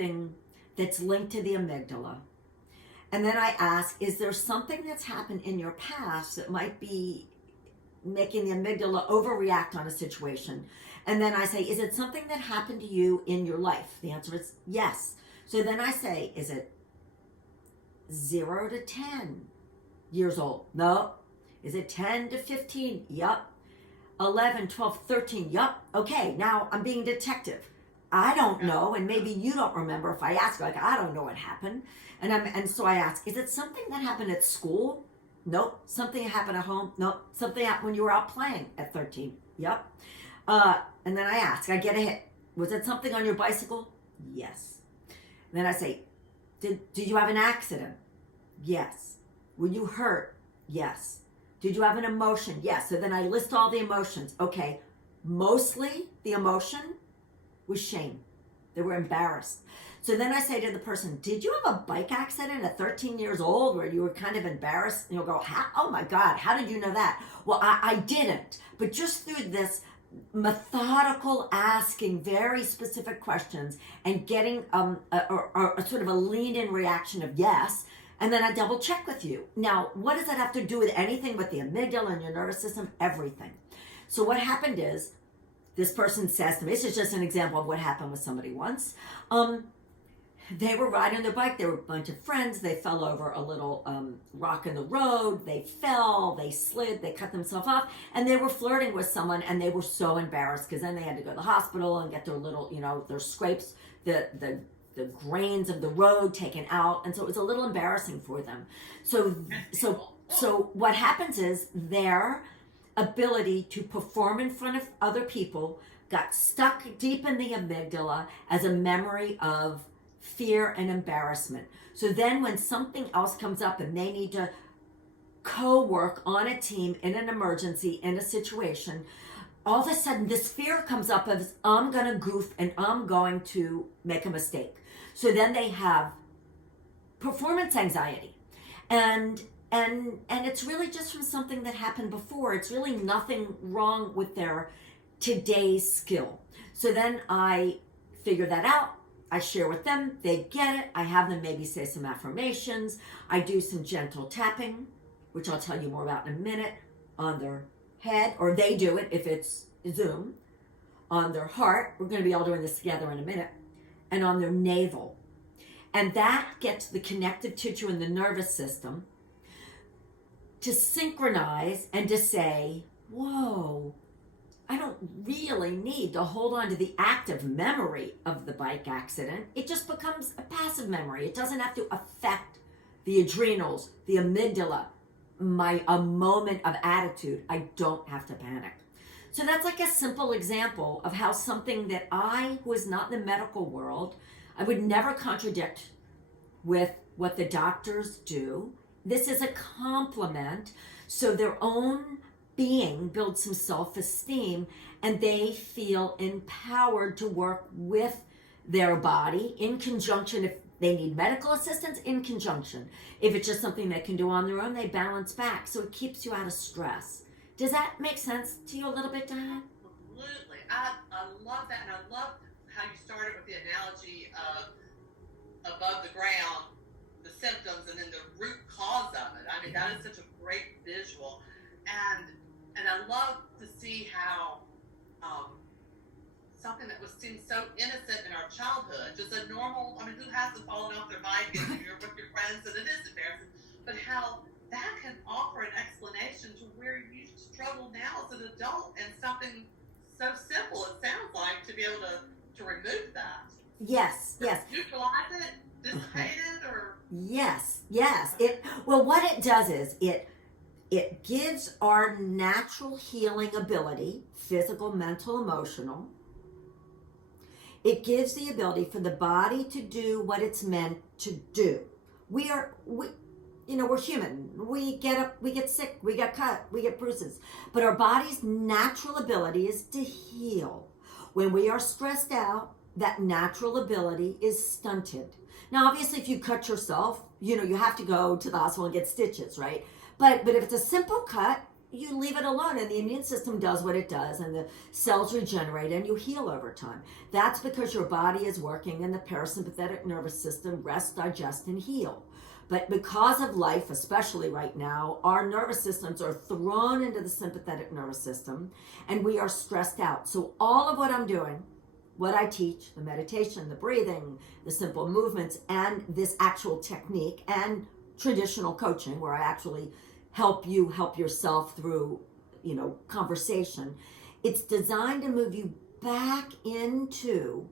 thing that's linked to the amygdala. And then I ask, is there something that's happened in your past that might be making the amygdala overreact on a situation? And then I say, is it something that happened to you in your life? The answer is yes. So then I say, is it 0 to 10 years old? No. Is it 10 to 15? Yup. 11, 12, 13? Yup. Okay, now I'm being detective. I don't know, and maybe you don't remember if I ask, like, I don't know what happened. And so I ask, is it something that happened at school? Nope. Something that happened at home? Nope. Something happened when you were out playing at 13? Yep. And then I ask, I get a hit. Was it something on your bicycle? Yes. And then I say, did you have an accident? Yes. Were you hurt? Yes. Did you have an emotion? Yes. So then I list all the emotions. Okay. Mostly the emotion was shame. They were embarrassed. So then I say to the person, did you have a bike accident at 13 years old where you were kind of embarrassed? And you'll go, oh my God, how did you know that? Well, I didn't. But just through this methodical asking very specific questions and getting a sort of a lean-in reaction of yes, and then I double check with you. Now, what does that have to do with anything with the amygdala and your nervous system? Everything. So what happened is, this person says to me, this is just an example of what happened with somebody once. They were riding their bike. They were a bunch of friends. They fell over a little rock in the road. They fell, they slid, they cut themselves off, and they were flirting with someone, and they were so embarrassed because then they had to go to the hospital and get their little, their scrapes, the grains of the road taken out, and so it was a little embarrassing for them. So what happens is their ability to perform in front of other people got stuck deep in the amygdala as a memory of fear and embarrassment. So then when something else comes up and they need to co-work on a team in an emergency, in a situation, all of a sudden this fear comes up of, I'm going to goof and I'm going to make a mistake. So then they have performance anxiety. And it's really just from something that happened before. It's really nothing wrong with their today's skill. So then I figure that out. I share with them. They get it. I have them maybe say some affirmations. I do some gentle tapping, which I'll tell you more about in a minute, on their head, or they do it if it's Zoom, on their heart. We're going to be all doing this together in a minute, and on their navel. And that gets the connective tissue in the nervous system to synchronize and to say, whoa, I don't really need to hold on to the active memory of the bike accident. It just becomes a passive memory. It doesn't have to affect the adrenals, the amygdala, a moment of attitude. I don't have to panic. So that's like a simple example of how something that I was not in the medical world, I would never contradict with what the doctors do. This is a complement, so their own being builds some self-esteem and they feel empowered to work with their body in conjunction. If they need medical assistance, in conjunction. If it's just something they can do on their own, they balance back. So it keeps you out of stress. Does that make sense to you a little bit, Diane? Absolutely. I love that, and I love how you started with the analogy of above the ground, the symptoms, and then the root cause of it. I mean, that is such a great visual. And I love to see how something that seemed so innocent in our childhood, just a normal, I mean, who hasn't fallen off their bike and you're with your friends and it is embarrassing, but how that can offer an explanation to where you struggle now as an adult, and something so simple, it sounds like, to be able to remove that. Yes. Neutralize it, dissipate it, or? Yes. Well, what it does is it gives our natural healing ability, physical, mental, emotional. It gives the ability for the body to do what it's meant to do. We're human. We get up, we get sick, we get cut, we get bruises. But our body's natural ability is to heal. When we are stressed out, that natural ability is stunted. Now, obviously, if you cut yourself, you have to go to the hospital and get stitches, right? But if it's a simple cut, you leave it alone, and the immune system does what it does, and the cells regenerate, and you heal over time. That's because your body is working in the parasympathetic nervous system, rest, digest, and heal. But because of life, especially right now, our nervous systems are thrown into the sympathetic nervous system, and we are stressed out. So all of what I'm doing, what I teach, the meditation, the breathing, the simple movements, and this actual technique, and traditional coaching, where I actually help you help yourself through, conversation. It's designed to move you back into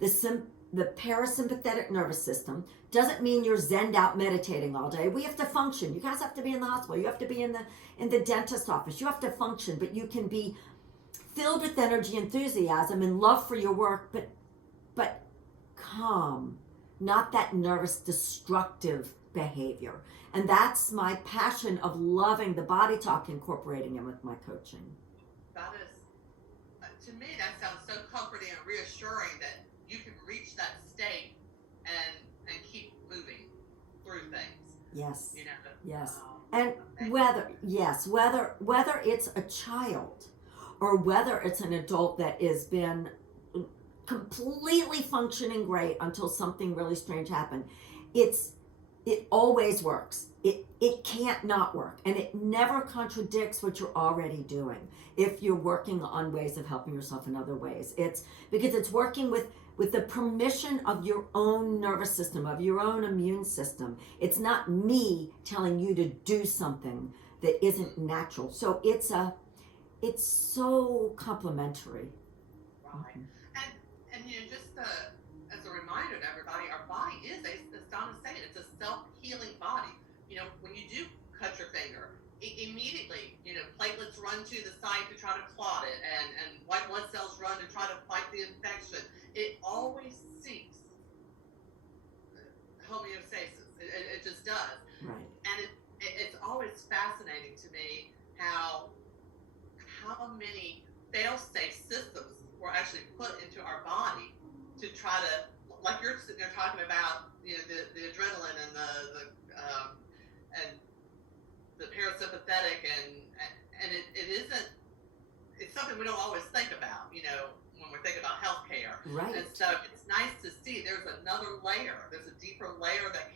the parasympathetic nervous system. Doesn't mean you're zenned out meditating all day. We have to function. You guys have to be in the hospital. You have to be in the dentist office. You have to function, but you can be filled with energy, enthusiasm, and love for your work, but calm, not that nervous, destructive behavior. And that's my passion of loving the body talk, incorporating it with my coaching. That is, to me, that sounds so comforting and reassuring that you can reach that state and keep moving through things. Yes. Yes. Okay. And whether it's a child or whether it's an adult that has been completely functioning great until something really strange happened, it always works. It can't not work, and it never contradicts what you're already doing if you're working on ways of helping yourself in other ways. It's because it's working with the permission of your own nervous system, of your own immune system. It's not me telling you to do something that isn't natural. So it's so complementary. Right. And just as a reminder to everybody, our body is, as Donna said, it's a self-healing body. When you do cut your finger, immediately, platelets run to the site to try to clot it, and white blood cells run to try to fight the infection. It always seeks homeostasis. It just does. Right. And it's always fascinating to me how many fail-safe systems were actually put into our body to try to, like you're sitting there talking about, the adrenaline and the parasympathetic, and it isn't. It's something we don't always think about, when we're thinking about healthcare. Right. And so it's nice to see there's another layer. There's a deeper layer that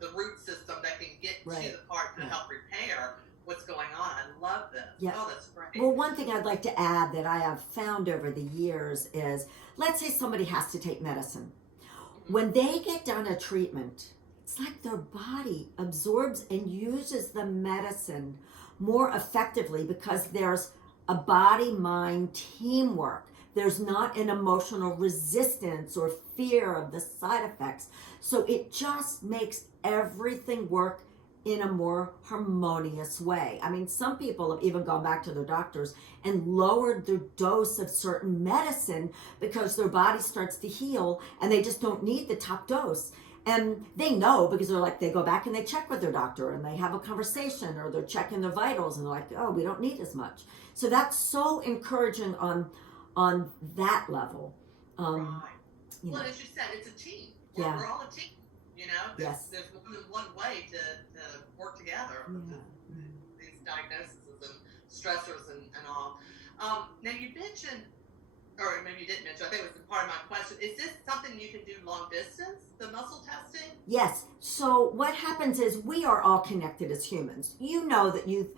the root system that can get Right. to the part to help repair what's going on. I love this. Yeah. Oh, that's great. Well, one thing I'd like to add that I have found over the years is, let's say somebody has to take medicine. When they get done a treatment, it's like their body absorbs and uses the medicine more effectively because there's a body-mind teamwork. There's not an emotional resistance or fear of the side effects. So it just makes everything work in a more harmonious way. I mean, some people have even gone back to their doctors and lowered their dose of certain medicine because their body starts to heal and they just don't need the top dose. And they know because they go back and they check with their doctor and they have a conversation, or they're checking their vitals and they're like, oh, we don't need as much. So that's so encouraging on that level. Right. Well, as you said, it's a team. Yeah. We're all a team. Yes. There's more than one way to work together with these diagnoses and stressors and all. Now you mentioned, or maybe you didn't mention, I think it was part of my question, is this something you can do long distance, the muscle testing? Yes. So what happens is we are all connected as humans. You know that you've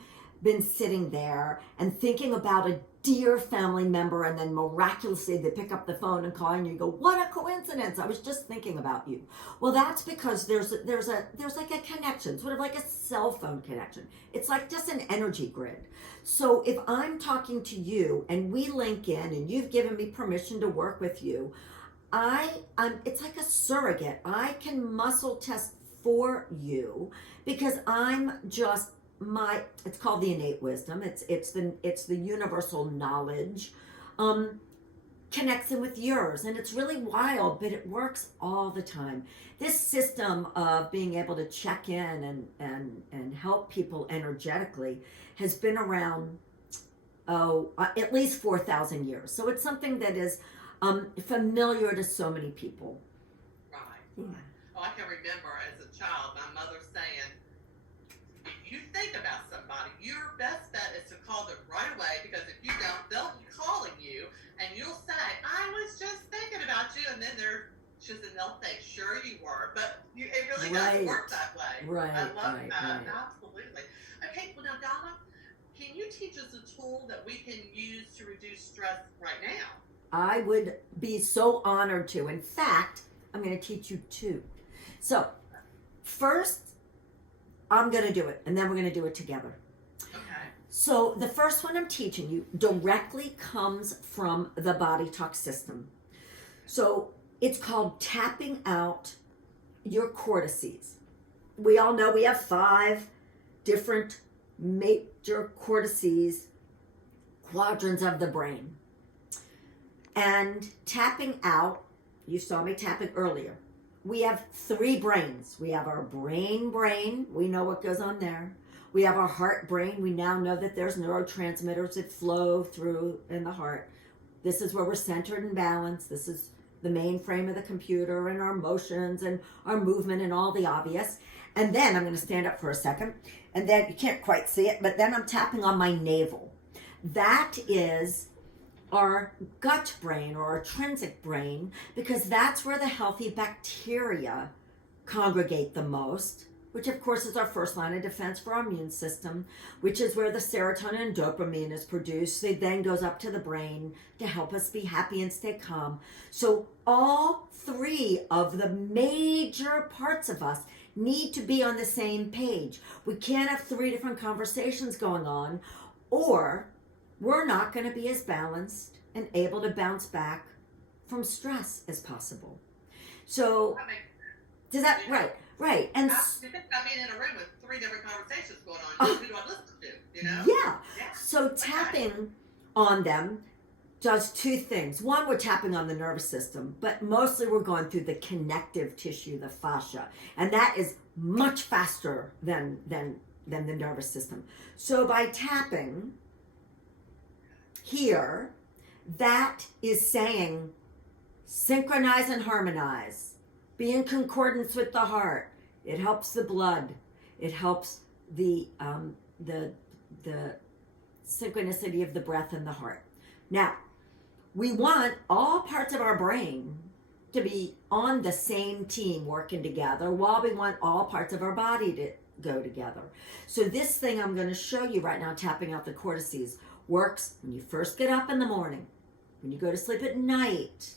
been sitting there and thinking about a dear family member, and then miraculously they pick up the phone and call, and you go, what a coincidence, I was just thinking about you. Well, that's because there's like a connection, sort of like a cell phone connection. It's like just an energy grid. So if I'm talking to you and we link in and you've given me permission to work with you, it's like a surrogate. I can muscle test for you because I'm just it's called the innate wisdom. It's the universal knowledge, connects in with yours, and it's really wild, but it works all the time. This system of being able to check in and help people energetically has been around at least 4,000 years. So it's something that is familiar to so many people. Right. Yeah. Oh, I can remember as a child my mother saying, you think about somebody, your best bet is to call them right away, because if you don't, they'll be calling you and you'll say, I was just thinking about you, and then they'll say, sure you were, but it really does work that way. Right, I love right, that. right. Absolutely. Okay, well now Donna, can you teach us a tool that we can use to reduce stress right now? I would be so honored to. In fact, I'm going to teach you two. So, first, I'm going to do it, and then we're going to do it together. Okay. So, the first one I'm teaching you directly comes from the Body Talk system. So, it's called tapping out your cortices. We all know we have 5 different major cortices, quadrants of the brain. And tapping out, you saw me tapping earlier. We have 3 brains. We have our brain, we know what goes on there. We have our heart brain. We now know that there's neurotransmitters that flow through in the heart. This is where we're centered and balanced. This is the mainframe of the computer, and our motions and our movement and all the obvious. And then I'm going to stand up for a second, and then you can't quite see it, but then I'm tapping on my navel. That is our gut brain, or our intrinsic brain, because that's where the healthy bacteria congregate the most, which of course is our first line of defense for our immune system, which is where the serotonin and dopamine is produced. It then goes up to the brain to help us be happy and stay calm. So all 3 of the major parts of us need to be on the same page. We can't have 3 different conversations going on, or we're not going to be as balanced and able to bounce back from stress as possible. So, That makes sense. does that, right. And I mean, in a room with 3 different conversations going on, who do I listen to, you know? Yeah. So tapping on them does 2 things. One, we're tapping on the nervous system, but mostly we're going through the connective tissue, the fascia. And that is much faster than the nervous system. So by tapping here, that is saying synchronize and harmonize. Be in concordance with the heart. It helps the blood. It helps the synchronicity of the breath and the heart. Now, we want all parts of our brain to be on the same team working together, while we want all parts of our body to go together. So this thing I'm going to show you right now, tapping out the cortices, works when you first get up in the morning, when you go to sleep at night,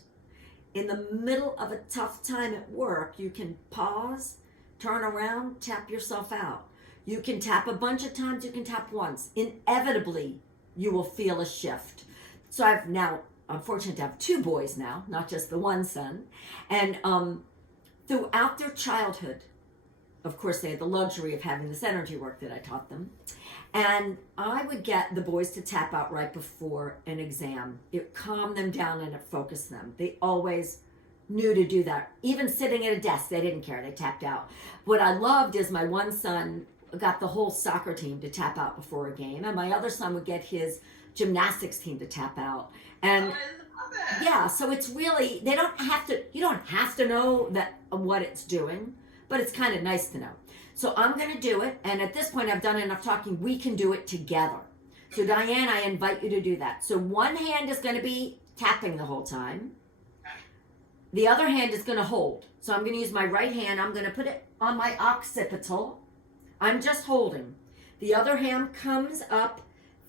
in the middle of a tough time at work. You can pause, turn around, tap yourself out. You can tap a bunch of times, you can tap once. Inevitably, you will feel a shift. So I'm fortunate to have 2 boys now, not just the one son. And throughout their childhood, of course, they had the luxury of having this energy work that I taught them. And I would get the boys to tap out right before an exam. It calmed them down and it focused them. They always knew to do that. Even sitting at a desk, they didn't care. They tapped out. What I loved is my one son got the whole soccer team to tap out before a game, and my other son would get his gymnastics team to tap out. And yeah, so it's really, you don't have to know what it's doing, but it's kind of nice to know. So I'm going to do it, and at this point I've done enough talking. We can do it together. So Diane, I invite you to do that. So one hand is going to be tapping the whole time. The other hand is going to hold. So I'm going to use my right hand. I'm going to put it on my occipital. I'm just holding. The other hand comes up,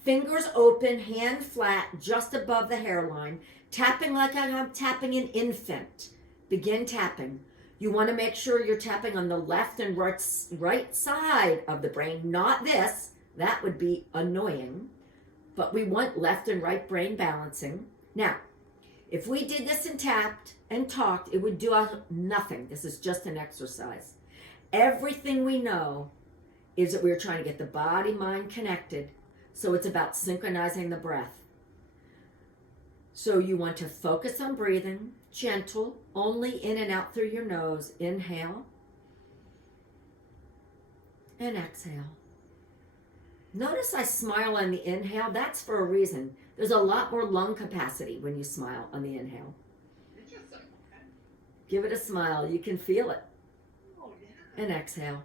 fingers open, hand flat, just above the hairline, tapping like I'm tapping an infant. Begin tapping. You want to make sure you're tapping on the left and right side of the brain, not this. That would be annoying. But we want left and right brain balancing. Now, if we did this and tapped and talked, it would do nothing. This is just an exercise. Everything we know is that we're trying to get the body, mind connected. So it's about synchronizing the breath. So you want to focus on breathing, gentle, only in and out through your nose. Inhale and exhale. Notice I smile on the inhale. That's for a reason. There's a lot more lung capacity when you smile on the inhale. Interesting. Okay. Give it a smile. You can feel it. Oh, yeah. And exhale.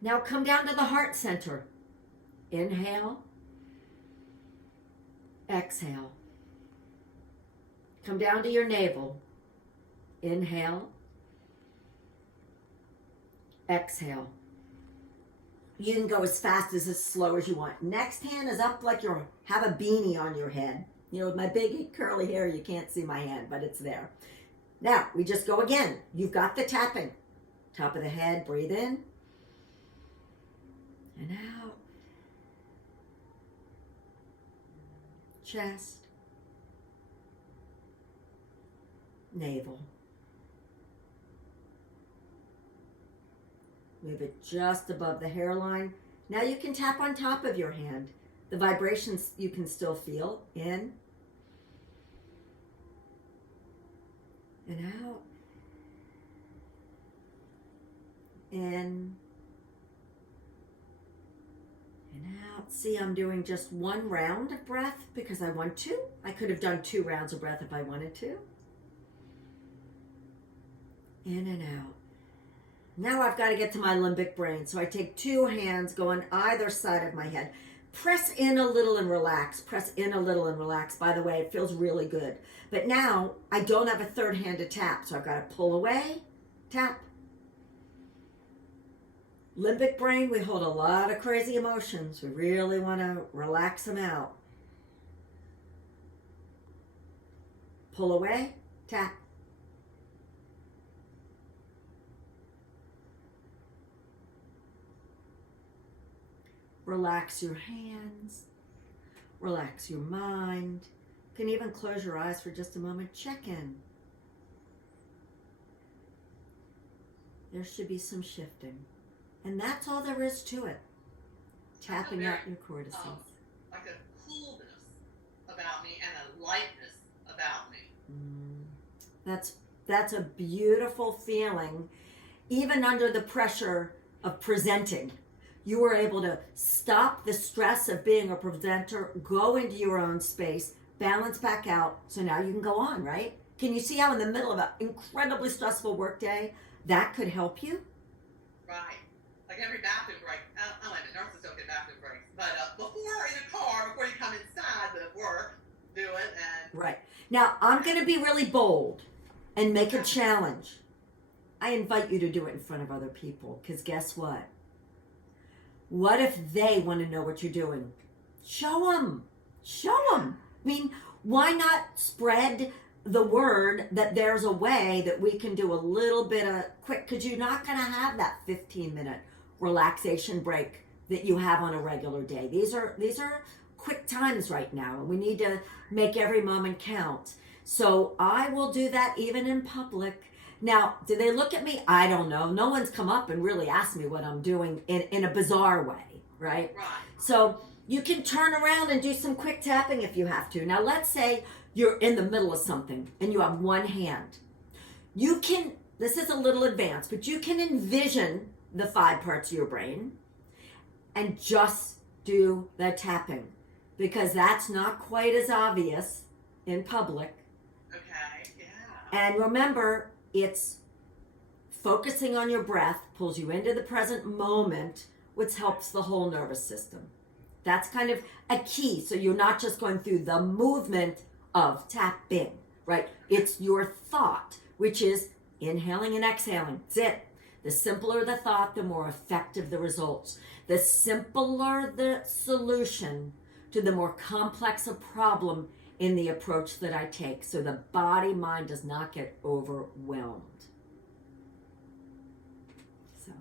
Now come down to the heart center. Inhale. Exhale. Come down to your navel. Inhale. Exhale. You can go as fast as slow as you want. Next hand is up like you have a beanie on your head. You know, with my big curly hair, you can't see my hand, but it's there. Now, we just go again. You've got the tapping. Top of the head, breathe in. And out. Chest. Navel. Move it just above the hairline. Now you can tap on top of your hand. The vibrations you can still feel. In. And out. In. And out. See, I'm doing just one round of breath because I want to. I could have done 2 rounds of breath if I wanted to. In and out. Now I've got to get to my limbic brain. So I take 2 hands, go on either side of my head. Press in a little and relax. Press in a little and relax. By the way, it feels really good. But now I don't have a third hand to tap. So I've got to pull away, tap. Limbic brain, we hold a lot of crazy emotions. We really want to relax them out. Pull away, tap. Relax your hands, relax your mind. You can even close your eyes for just a moment. Check in. There should be some shifting. And that's all there is to it. Tapping out your cortices. Like a coolness about me and a lightness about me. That's a beautiful feeling. Even under the pressure of presenting, you were able to stop the stress of being a presenter, go into your own space, balance back out, so now you can go on, right? Can you see how in the middle of an incredibly stressful workday, that could help you? Right. Like every bathroom break, nurses don't get bathroom breaks, but before in a car, before you come inside the work, do it and... Right. Now, I'm going to be really bold and make a challenge. I invite you to do it in front of other people, because guess what? What if they want to know what you're doing? Show them. Show them. I mean, why not spread the word that there's a way that we can do a little bit of quick, because you're not going to have that 15-minute relaxation break that you have on a regular day. These are quick times right now, and we need to make every moment count. So I will do that even in public. Now, do they look at me? I don't know. No one's come up and really asked me what I'm doing in a bizarre way, right? Right. So you can turn around and do some quick tapping if you have to. Now, let's say you're in the middle of something and you have one hand. You can, this is a little advanced, but you can envision the 5 parts of your brain and just do the tapping, because that's not quite as obvious in public. Okay, yeah. And remember, it's focusing on your breath pulls you into the present moment, which helps the whole nervous system. That's kind of a key. So you're not just going through the movement of tapping, right? It's your thought, which is inhaling and exhaling. That's it. The simpler the thought, the more effective the results. The simpler the solution to the more complex a problem in the approach that I take, so the body-mind does not get overwhelmed. So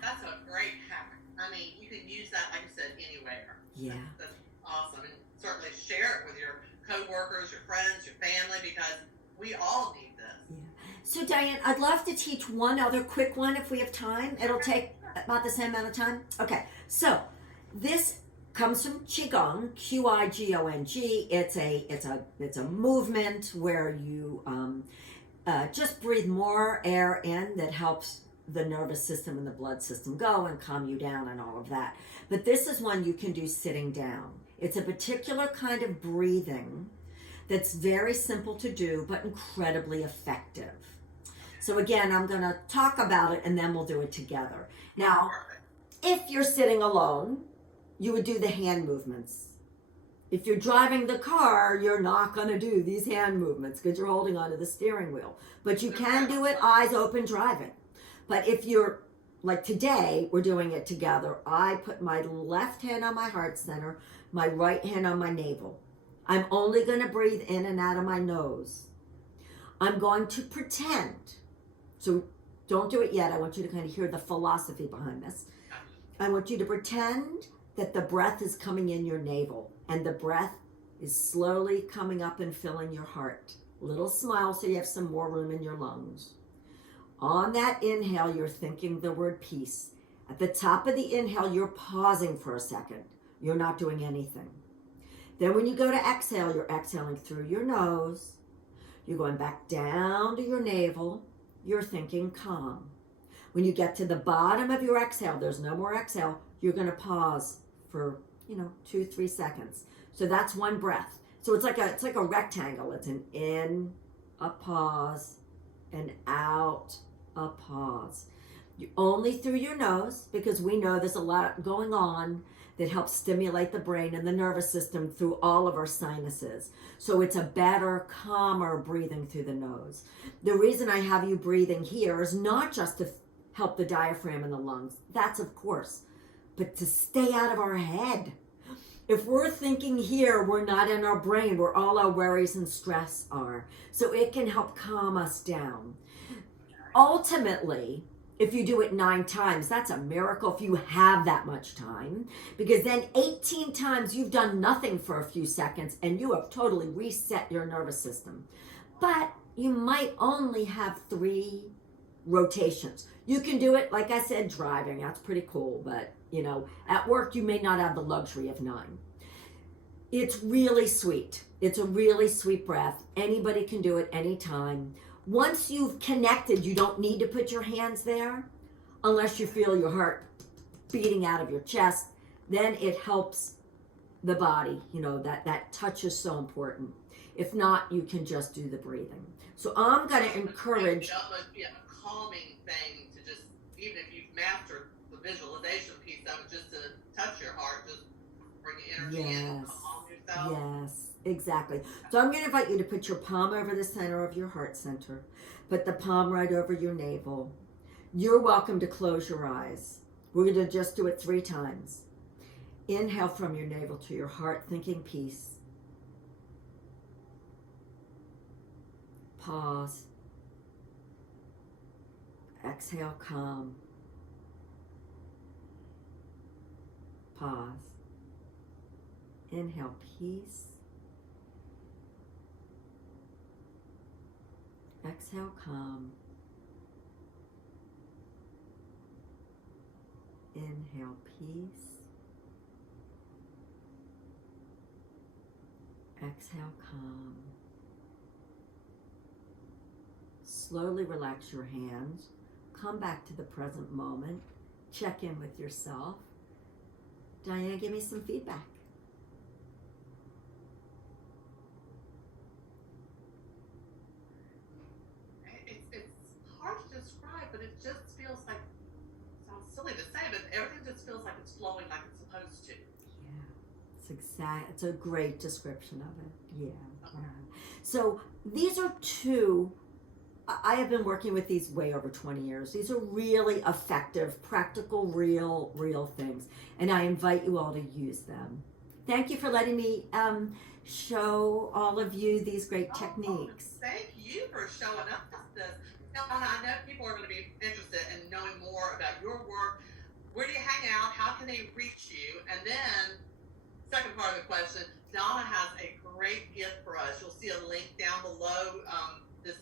that's a great hack. I mean, you can use that, like you said, anywhere. Yeah. That's awesome. And certainly share it with your coworkers, your friends, your family, because we all need this. Yeah. So Diane, I'd love to teach one other quick one if we have time. It'll take about the same amount of time. Okay. So this comes from Qigong, Qigong. It's a movement where you just breathe more air in that helps the nervous system and the blood system go and calm you down and all of that. But this is one you can do sitting down. It's a particular kind of breathing that's very simple to do but incredibly effective. So again, I'm going to talk about it and then we'll do it together. Now, If you're sitting alone, you would do the hand movements. If you're driving the car, you're not going to do these hand movements because you're holding onto the steering wheel. But you can do it eyes open driving. But if you're, like today, we're doing it together. I put my left hand on my heart center, my right hand on my navel. I'm only going to breathe in and out of my nose. I'm going to pretend. So don't do it yet. I want you to kind of hear the philosophy behind this. I want you to pretend that the breath is coming in your navel and the breath is slowly coming up and filling your heart. Little smile so you have some more room in your lungs. On that inhale, you're thinking the word peace. At the top of the inhale, you're pausing for a second. You're not doing anything. Then when you go to exhale, you're exhaling through your nose. You're going back down to your navel. You're thinking calm. When you get to the bottom of your exhale, there's no more exhale, you're going to pause for, 2-3 seconds. So that's one breath. So it's like a rectangle. It's an in, a pause, an out, a pause. You only through your nose, because we know there's a lot going on that helps stimulate the brain and the nervous system through all of our sinuses. So it's a better, calmer breathing through the nose. The reason I have you breathing here is not just to help the diaphragm and the lungs. That's of course, but to stay out of our head. If we're thinking here, we're not in our brain where all our worries and stress are. So it can help calm us down. Ultimately, if you do it 9 times, that's a miracle if you have that much time, because then 18 times you've done nothing for a few seconds and you have totally reset your nervous system. But you might only have 3 rotations. You can do it, like I said, driving. That's pretty cool. But, at work, you may not have the luxury of 9. It's really sweet. It's a really sweet breath. Anybody can do it anytime. Once you've connected, you don't need to put your hands there unless you feel your heart beating out of your chest. Then it helps the body. That touch is so important. If not, you can just do the breathing. So I'm going to encourage... That must be a calming thing to just, even if you've mastered the visualization piece of it, just to touch your heart, just bring energy in and calm yourself. Yes, exactly. So I'm going to invite you to put your palm over the center of your heart center. Put the palm right over your navel. You're welcome to close your eyes. We're going to just do it 3 times. Inhale from your navel to your heart, thinking peace. Pause. Exhale, calm. Pause. Inhale, peace. Exhale, calm. Inhale, peace. Exhale, calm. Slowly relax your hands. Come back to the present moment. Check in with yourself. Diane, give me some feedback. It's hard to describe, but it just feels like, sounds silly to say, but everything just feels like it's flowing like it's supposed to. Yeah, it's a great description of it. Yeah. Okay. So these are 2, I have been working with these way over 20 years. These are really effective, practical, real things. And I invite you all to use them. Thank you for letting me show all of you these great techniques. Thank you for showing us this. Now, I know people are going to be interested in knowing more about your work. Where do you hang out? How can they reach you? And then, second part of the question, Donna has a great gift for us. You'll see a link down below this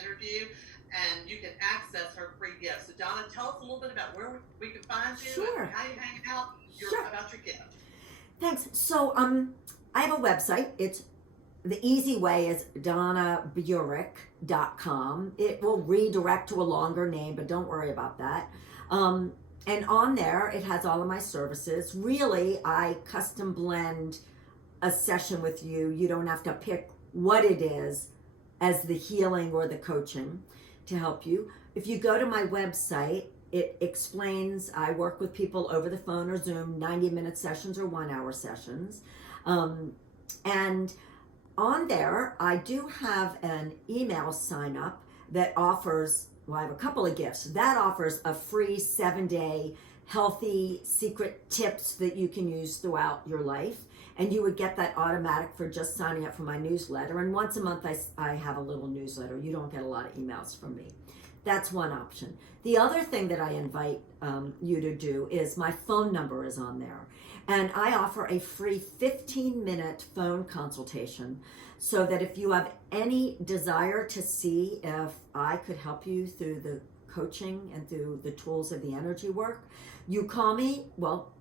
interview, and you can access her free gift. So, Donna, tell us a little bit about where we can find you, Sure. and how you hang out, about your gift. Thanks. So, I have a website. It's the easy way is DonnaBurek.com. It will redirect to a longer name, but don't worry about that. And on there, it has all of my services. Really, I custom blend a session with you. You don't have to pick what it is as the healing or the coaching to help you. If you go to my website, it explains. I work with people over the phone or Zoom, 90-minute sessions or 1-hour sessions. And on there, I do have an email sign up that offers, well, I have a couple of gifts. That offers a free 7-day healthy secret tips that you can use throughout your life. And you would get that automatic for just signing up for my newsletter. And once a month, I have a little newsletter. You don't get a lot of emails from me. That's one option. The other thing that I invite you to do is my phone number is on there. And I offer a free 15-minute phone consultation so that if you have any desire to see if I could help you through the coaching and through the tools of the energy work, you call me. Well,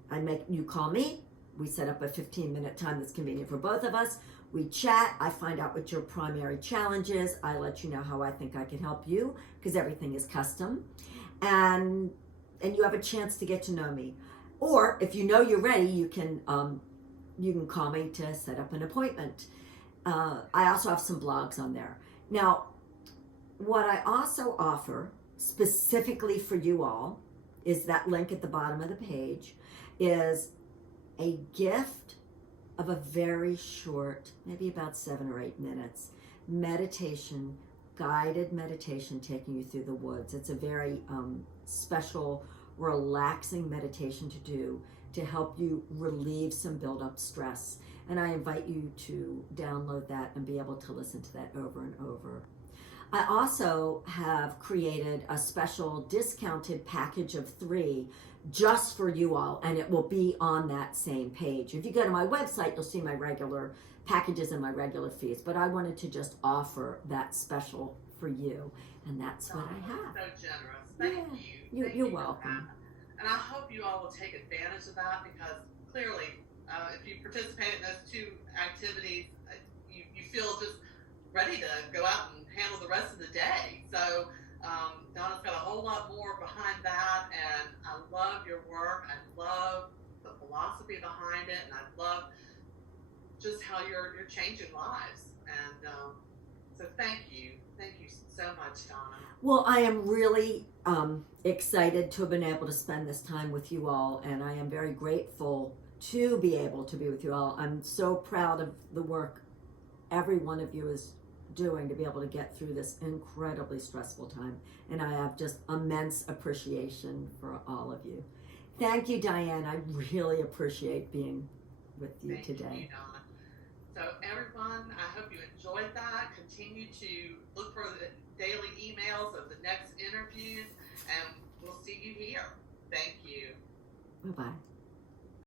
you call me. We set up a 15-minute time that's convenient for both of us. We chat. I find out what your primary challenge is. I let you know how I think I can help you because everything is custom. And you have a chance to get to know me. Or if you know you're ready, you can call me to set up an appointment. I also have some blogs on there. Now, what I also offer specifically for you all is that link at the bottom of the page is a gift of a very short, maybe about 7 or 8 minutes, meditation, guided meditation taking you through the woods. It's a very special, relaxing meditation to do to help you relieve some build-up stress. And I invite you to download that and be able to listen to that over and over. I also have created a special discounted package of 3 just for you all, and it will be on that same page. If you go to my website, you'll see my regular packages and my regular fees, but I wanted to just offer that special for you, and that's what I have. So generous. Thank you. You're welcome. And I hope you all will take advantage of that because clearly, if you participate in those 2 activities, you feel just ready to go out and handle the rest of the day. So Donna's got a whole lot more behind that, and I love your work. I love the philosophy behind it, and I love just how you're changing lives. And so thank you so much, Donna. Well, I am really excited to have been able to spend this time with you all, and I am very grateful to be able to be with you all. I'm so proud of the work every one of you is doing to be able to get through this incredibly stressful time, and I have just immense appreciation for all of you. Thank you, Diane. I really appreciate being with you today. Thank you, Donna. So everyone, I hope you enjoyed that. Continue to look for the daily emails of the next interviews, and we'll see you here. Thank you. Bye-bye.